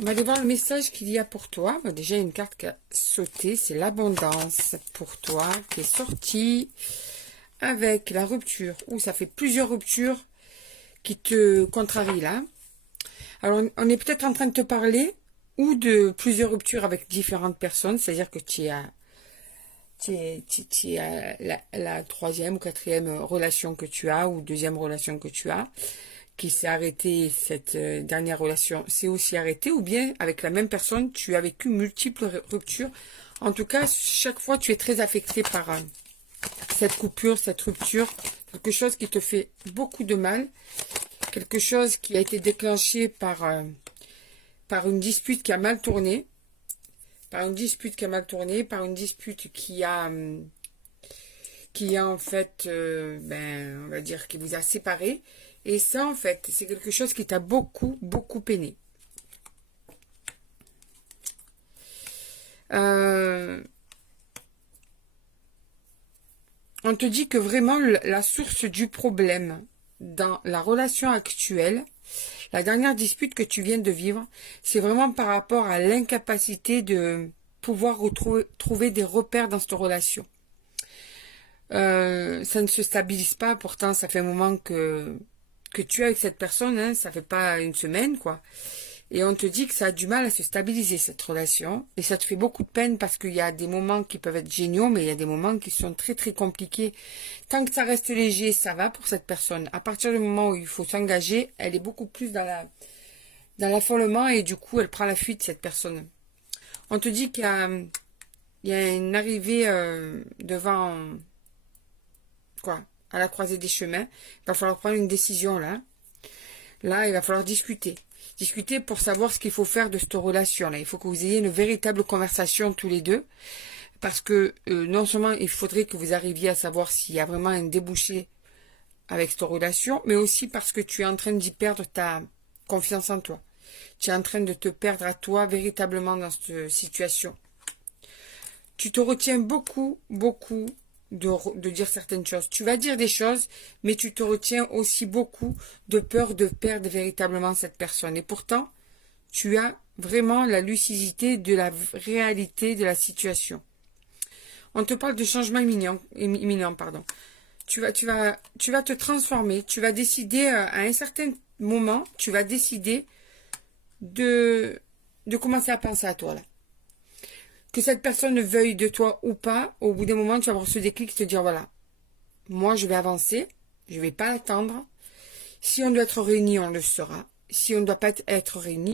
On va aller voir le message qu'il y a pour toi. Bon, déjà, il y a une carte qui a sauté, c'est l'abondance pour toi qui est sortie avec la rupture. Ou ça fait plusieurs ruptures qui te contrarient là. Alors, on est peut-être en train de te parler ou de plusieurs ruptures avec différentes personnes, c'est-à-dire que tu es à la troisième ou quatrième relation que tu as ou deuxième relation que tu as qui s'est arrêtée, cette dernière relation s'est aussi arrêtée, ou bien avec la même personne, tu as vécu multiples ruptures. En tout cas, chaque fois, tu es très affecté par cette coupure, cette rupture, quelque chose qui te fait beaucoup de mal, quelque chose qui a été déclenché par une dispute qui a mal tourné, par une dispute qui a en fait, on va dire, qui vous a séparé. Et ça, en fait, c'est quelque chose qui t'a beaucoup, beaucoup peiné. On te dit que vraiment, la source du problème dans la relation actuelle, la dernière dispute que tu viens de vivre, c'est vraiment par rapport à l'incapacité de pouvoir trouver des repères dans cette relation. Ça ne se stabilise pas, pourtant ça fait un moment que tu es avec cette personne, hein, ça fait pas une semaine, quoi. Et on te dit que ça a du mal à se stabiliser, cette relation. Et ça te fait beaucoup de peine parce qu'il y a des moments qui peuvent être géniaux, mais il y a des moments qui sont très très compliqués. Tant que ça reste léger, ça va pour cette personne. À partir du moment où il faut s'engager, elle est beaucoup plus dans l'affolement et du coup, elle prend la fuite, cette personne. On te dit qu'il y a une arrivée devant, quoi, à la croisée des chemins. Il va falloir prendre une décision là. Là, il va falloir discuter. Discuter pour savoir ce qu'il faut faire de cette relation-là. Il faut que vous ayez une véritable conversation tous les deux. Parce que non seulement il faudrait que vous arriviez à savoir s'il y a vraiment un débouché avec cette relation, mais aussi parce que tu es en train d'y perdre ta confiance en toi. Tu es en train de te perdre à toi véritablement dans cette situation. Tu te retiens beaucoup, beaucoup de dire certaines choses. Tu vas dire des choses, mais tu te retiens aussi beaucoup de peur de perdre véritablement cette personne. Et pourtant, tu as vraiment la lucidité de la réalité de la situation. On te parle de changement imminent, pardon. Tu vas te transformer. Tu vas décider à un certain moment, tu vas décider de commencer à penser à toi là. Que cette personne veuille de toi ou pas, au bout d'un moment, tu vas avoir ce déclic et te dire, voilà, moi, je vais avancer, je ne vais pas attendre. Si on doit être réunis, on le sera. Si on ne doit pas être réunis,